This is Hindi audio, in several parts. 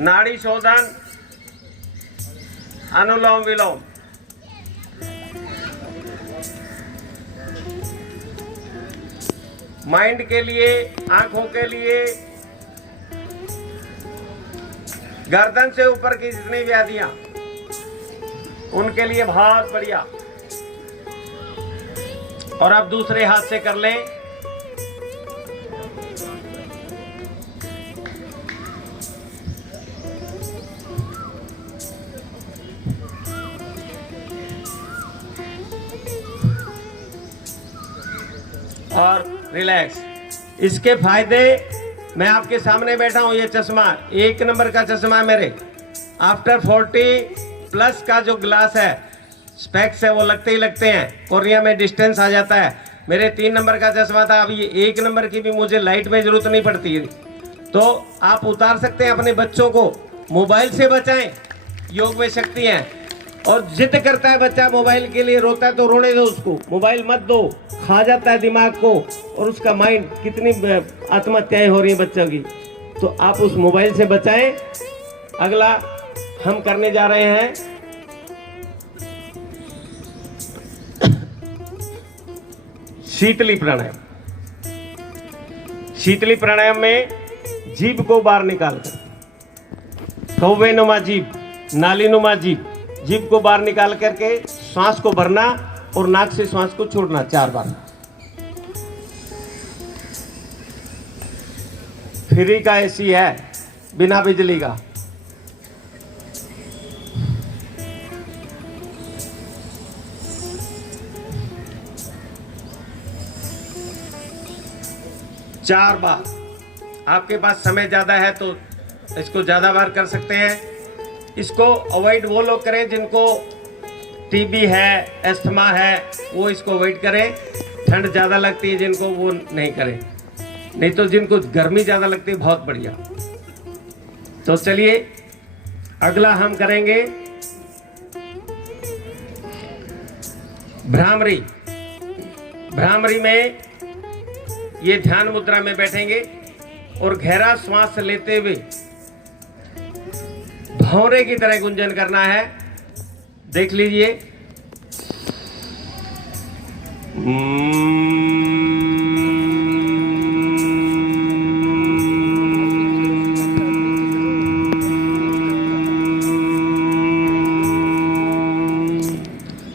नाड़ी शोधन, अनुलोम विलोम। माइंड के लिए, आंखों के लिए, गर्दन से ऊपर की जितनी व्याधियां, उनके लिए बहुत बढ़िया। और अब दूसरे हाथ से कर लें। और रिलैक्स। इसके फायदे मैं आपके सामने बैठा हूं। ये चश्मा 1 नंबर का चश्मा है मेरे। आफ्टर 40+ का जो ग्लास है, स्पेक्स है, वो लगते ही लगते हैं, कोर्निया में डिस्टेंस आ जाता है। मेरे 3 नंबर का चश्मा था, अब ये 1 नंबर की भी मुझे लाइट में जरूरत नहीं पड़ती है। तो आप उतार सकते हैं। अपने बच्चों को मोबाइल से बचाएं, योग में शक्ति है। और जिद करता है बच्चा मोबाइल के लिए, रोता है तो रोने दो उसको, मोबाइल मत दो। खा जाता है दिमाग को और उसका माइंड, कितनी आत्महत्याएं हो रही हैं बच्चों की। तो आप उस मोबाइल से बचाएं। अगला हम करने जा रहे हैं शीतली प्राणायाम। शीतली प्राणायाम में जीभ को बाहर निकालकर, कौवे नुमा जीभ, नाली नुमा जीभ, जीभ को बाहर निकाल करके श्वास को भरना और नाक से श्वास को छोड़ना 4 बार। फ्री का एसी है, बिना बिजली का। चार बार। आपके पास समय ज्यादा है तो इसको ज्यादा बार कर सकते हैं। इसको अवॉइड वो लोग करें जिनको टीबी है, अस्थमा है, वो इसको अवॉइड करें। ठंड ज़्यादा लगती है जिनको, वो नहीं करें। नहीं तो जिनको गर्मी ज़्यादा लगती है, बहुत बढ़िया। तो चलिए अगला हम करेंगे भ्रामरी। भ्रामरी में ये ध्यान मुद्रा में बैठेंगे और गहरा श्वास लेते हुए भौरे की तरह गुंजन करना है। देख लीजिए।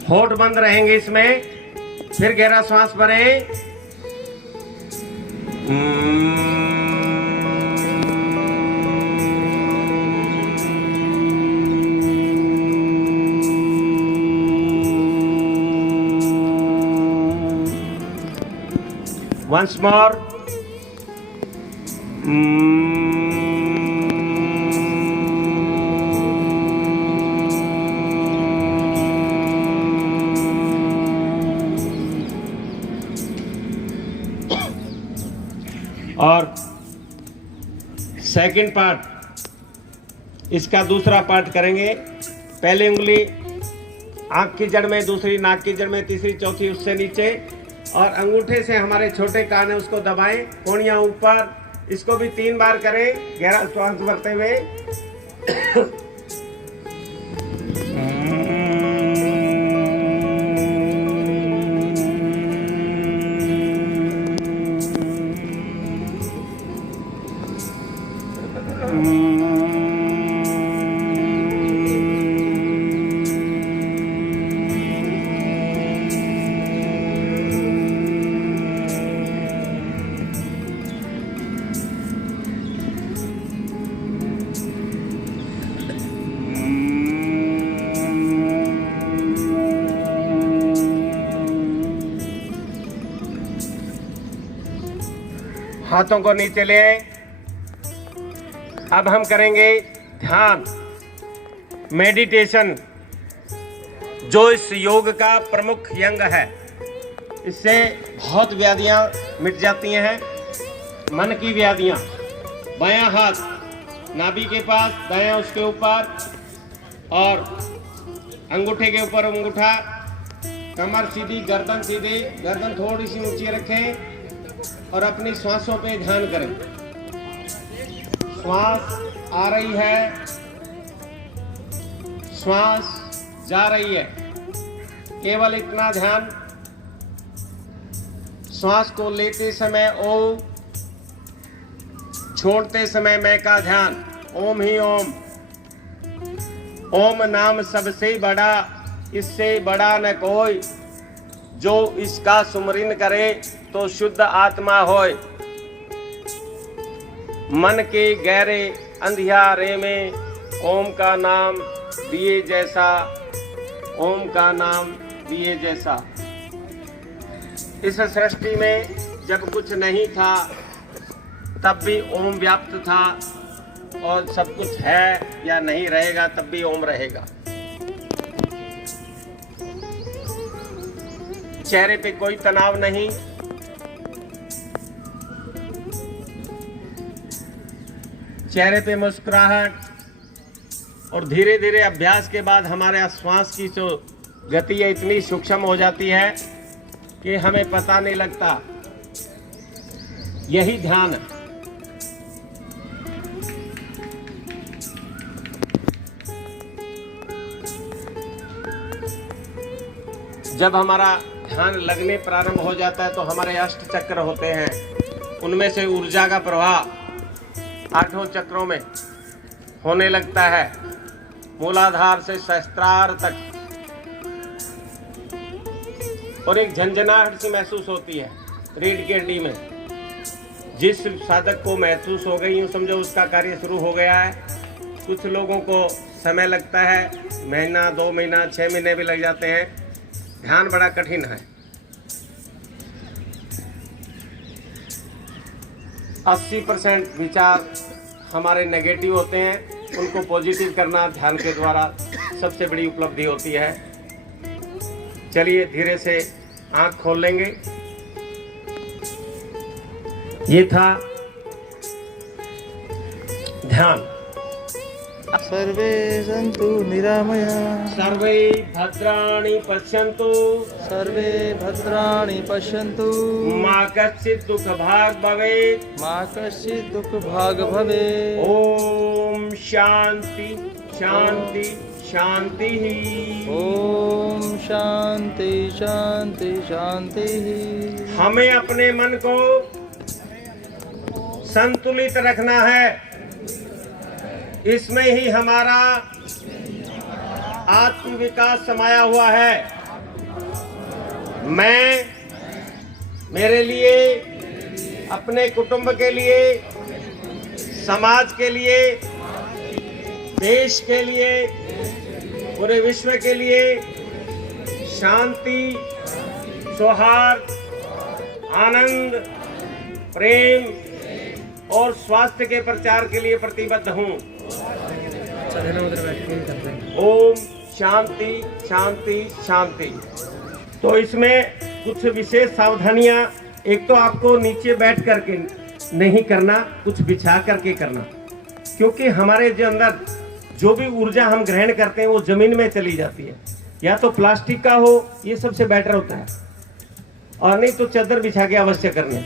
होठ बंद रहेंगे इसमें, फिर गहरा श्वास भरें। Once more. और सेकंड पार्ट, इसका दूसरा पार्ट करेंगे। पहली उंगली आंख की जड़ में, दूसरी नाक की जड़ में, तीसरी चौथी उससे नीचे, और अंगूठे से हमारे छोटे कान है उसको दबाएं, कोहनियां ऊपर। इसको भी 3 बार करें गहरा श्वास भरते हुए। हाथों को नीचे ले। अब हम करेंगे ध्यान, मेडिटेशन, जो इस योग का प्रमुख अंग है। इससे बहुत व्याधियां मिट जाती हैं। मन की व्याधियां, बायां हाथ नाभि के पास, दायां उसके ऊपर, और अंगूठे के ऊपर अंगूठा, कमर सीधी, गर्दन सीधी, गर्दन थोड़ी सी ऊंची रखें और अपनी श्वासों पे ध्यान करें। श्वास आ रही है, श्वास जा रही है। केवल इतना ध्यान, श्वास को लेते समय ओम, छोड़ते समय मैं का ध्यान। ओम ही ओम। ओम नाम सबसे बड़ा, इससे बड़ा न कोई। जो इसका सुमरन करे तो शुद्ध आत्मा होय। मन के गहरे अंधियारे में ओम का नाम दिए जैसा, ओम का नाम दिए जैसा। इस सृष्टि में जब कुछ नहीं था तब भी ओम व्याप्त था, और सब कुछ है या नहीं रहेगा तब भी ओम रहेगा। चेहरे पे कोई तनाव नहीं, चेहरे पे मुस्कुराहट, और धीरे धीरे अभ्यास के बाद हमारे श्वास की जो गति है इतनी सूक्ष्म हो जाती है कि हमें पता नहीं लगता। यही ध्यान है। जब हमारा ध्यान लगने प्रारंभ हो जाता है तो हमारे अष्ट चक्र होते हैं, उनमें से ऊर्जा का प्रवाह 8 चक्रों में होने लगता है, मूलाधार से सहस्त्रार तक। और एक झंझनाहट सी महसूस होती है रीढ़ की हड्डी में। जिस साधक को महसूस हो गई, यूँ समझो उसका कार्य शुरू हो गया है। कुछ लोगों को समय लगता है, महीना, 2 महीना, 6 महीने भी लग जाते हैं। ध्यान बड़ा कठिन है। 80% विचार हमारे नेगेटिव होते हैं, उनको पॉजिटिव करना ध्यान के द्वारा सबसे बड़ी उपलब्धि होती है। चलिए धीरे से आंख खोल लेंगे। ये था ध्यान। सर्वे सन्तु निरामया, सर्वे भद्राणि पश्यन्तु, सर्वे भद्राणि पश्यन्तु, मा कश्चित् दुःख भाग् भवेत्, मा कश्चित् दुःख भाग् भवेत्। ओम शांति शांति शांति। ओम शांति शांति शांति। हमें अपने मन को संतुलित रखना है। इसमें ही हमारा आत्म विकास समाया हुआ है। मैं मेरे लिए, अपने कुटुंब के लिए, समाज के लिए, देश के लिए, पूरे विश्व के लिए शांति, सौहार्द, आनंद, प्रेम और स्वास्थ्य के प्रचार के लिए प्रतिबद्ध हूँ। ओम शांति शांति शांति। तो इसमें कुछ विशेष सावधानियां, एक तो आपको नीचे बैठ करके नहीं करना, कुछ बिछा करके करना, क्योंकि हमारे जो अंदर जो भी ऊर्जा हम ग्रहण करते हैं वो जमीन में चली जाती है। या तो प्लास्टिक का हो, ये सबसे बेटर होता है, और नहीं तो चादर बिछा के अवश्य करने।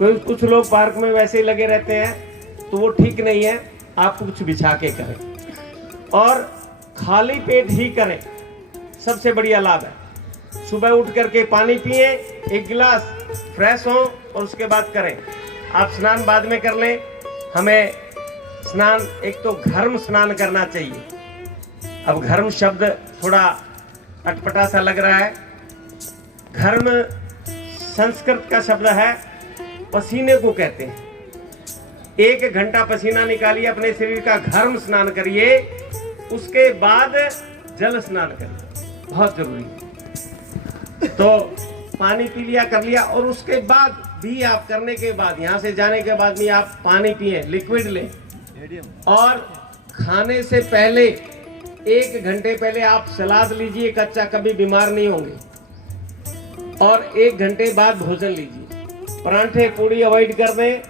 कुछ लोग पार्क में वैसे ही लगे रहते हैं, तो वो ठीक नहीं है। आप कुछ बिछा के करें और खाली पेट ही करें, सबसे बढ़िया लाभ है। सुबह उठ करके पानी पिए, 1 गिलास, फ्रेश हो, और उसके बाद करें। आप स्नान बाद में कर लें। हमें स्नान, एक तो घर्म स्नान करना चाहिए। अब घर्म शब्द थोड़ा अटपटा सा लग रहा है। घर्म संस्कृत का शब्द है, पसीने को कहते हैं। 1 घंटा पसीना निकालिए, अपने शरीर का घर्म स्नान करिए, उसके बाद जल स्नान करिए, बहुत जरूरी है। तो पानी पी लिया, कर लिया, और उसके बाद भी आप करने के बाद, यहाँ से जाने के बाद भी आप पानी पिए, लिक्विड लें। और खाने से पहले 1 घंटे पहले आप सलाद लीजिए कच्चा, कभी बीमार नहीं होंगे। और 1 घंटे बाद भोजन लीजिए। परांठे पूड़ी अवॉइड कर दें,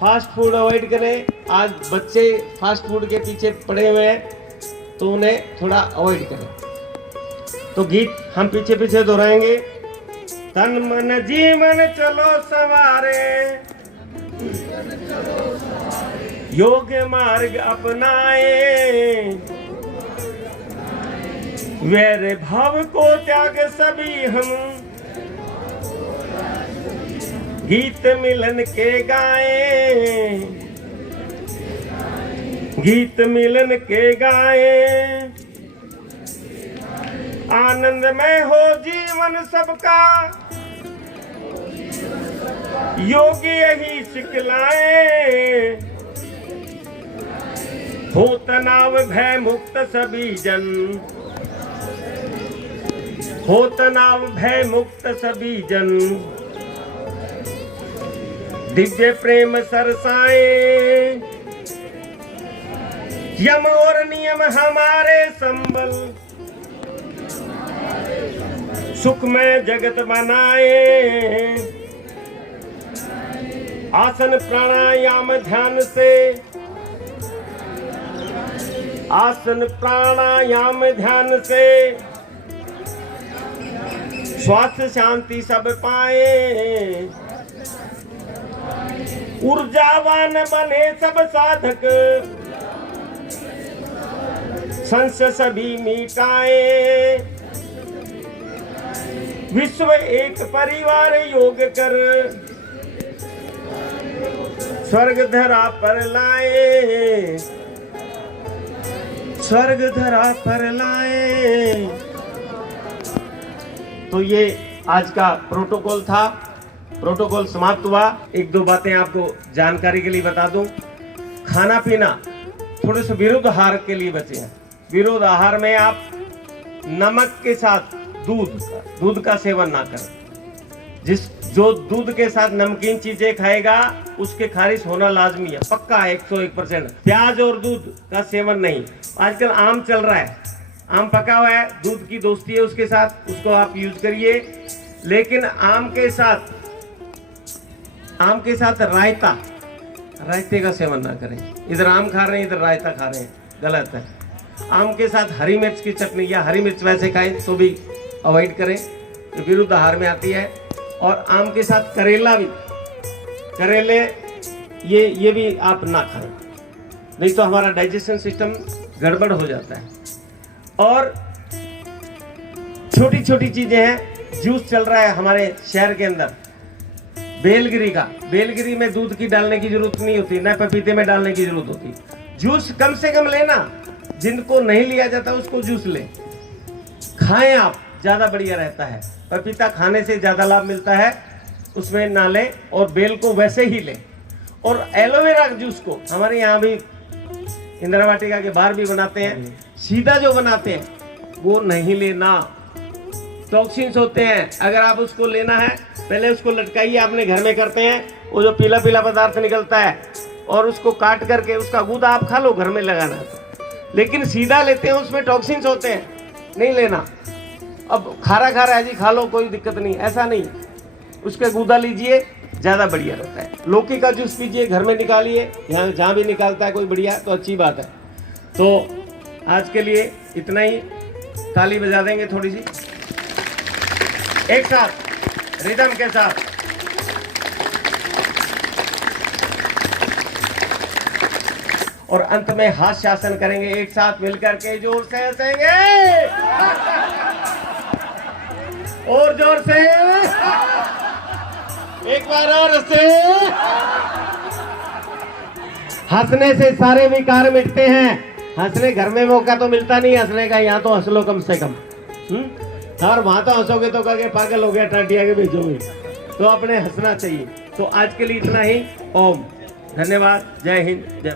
फास्ट फूड अवॉइड करें। आज बच्चे फास्ट फूड के पीछे पड़े हुए हैं, तो उन्हें थोड़ा अवॉइड करें। तो गीत हम पीछे पीछे दोहराएंगे। तन मन जीवन चलो सवारे, योग मार्ग अपनाए, वैर भाव को त्याग सभी हम, गीत मिलन के गाए, गीत मिलन के गाए। आनंदमय हो जीवन सबका, योग यही सिखलाए। हो तनाव भय मुक्त सभी जन, हो तनाव भय मुक्त सभी जन, दिव्य प्रेम सरसाए। यम और नियम हमारे संबल, सुखमय जगत बनाए। आसन प्राणायाम ध्यान से, आसन प्राणायाम ध्यान से, स्वास्थ्य शांति सब पाए। ऊर्जावान बने सब साधक, संशय सभी मिटाए। विश्व एक परिवार योग कर, स्वर्ग धरा पर लाए, स्वर्ग धरा पर लाए। तो ये आज का प्रोटोकॉल था। प्रोटोकॉल समाप्त हुआ। एक दो बातें आपको जानकारी के लिए बता दूं। खाना पीना थोड़े से विरुद्ध आहार के लिए बचे हैं। विरुद्ध आहार में आप नमक के साथ दूध का सेवन ना करें। जो दूध के साथ नमकीन चीजें खाएगा उसके खारिश होना लाजमी है, पक्का है 101%। प्याज और दूध का सेवन नहीं। आजकल आम चल रहा है, आम पका हुआ है, दूध की दोस्ती है उसके साथ, उसको आप यूज करिए। लेकिन आम के साथ रायते का सेवन ना करें। इधर आम खा रहे हैं, इधर रायता खा रहे हैं, गलत है। आम के साथ हरी मिर्च की चटनी या हरी मिर्च वैसे खाएं तो भी अवॉइड करें, तो विरुद्ध आहार में आती है। और आम के साथ करेले ये भी आप ना खाएं, नहीं तो हमारा डाइजेशन सिस्टम गड़बड़ हो जाता है। और छोटी छोटी चीजें हैं। जूस चल रहा है हमारे शहर के अंदर बेलगिरी में दूध की डालने की जरूरत नहीं होती, ना पपीते में डालने की जरूरत होती। जूस कम से कम लेना, जिनको नहीं लिया जाता उसको जूस ले, खाएं आप, ज्यादा बढ़िया रहता है। पपीता खाने से ज्यादा लाभ मिलता है, उसमें ना ले, और बेल को वैसे ही ले। और एलोवेरा जूस को हमारे यहाँ भी इंदिरा वाटिका के बाहर भी बनाते हैं, सीधा जो बनाते हैं वो नहीं लेना, टॉक्सिन्स होते हैं। अगर आप उसको लेना है पहले उसको लटकाइए, अपने घर में करते हैं, वो जो पीला पीला पदार्थ निकलता है और उसको काट करके उसका गूदा आप खा लो, घर में लगाना। लेकिन सीधा लेते हैं उसमें टॉक्सिन्स होते हैं, नहीं लेना। अब खारा है जी, खा लो, कोई दिक्कत नहीं, ऐसा नहीं। उसके गूदा लीजिए, ज़्यादा बढ़िया रहता है। लौकी का जूस पीजिए, घर में निकालिए, यहाँ जहाँ भी निकालता है कोई बढ़िया तो अच्छी बात है। तो आज के लिए इतना ही। ताली बजा देंगे थोड़ी सी एक साथ रिदम के साथ। और अंत में हाथ शासन करेंगे एक साथ मिलकर के, जोर से हंसेंगे और जोर से, एक बार और हंसे। हंसने से सारे विकार मिटते हैं। हंसने घर में मौका तो मिलता नहीं हंसने का, यहाँ तो हंस लो कम से कम। और वहां तो हंसोगे तो कहोगे पागल हो गया, टाटिया के भेजोगे, तो अपने हंसना चाहिए। तो आज के लिए इतना ही। ओम, धन्यवाद, जय हिंद, जय।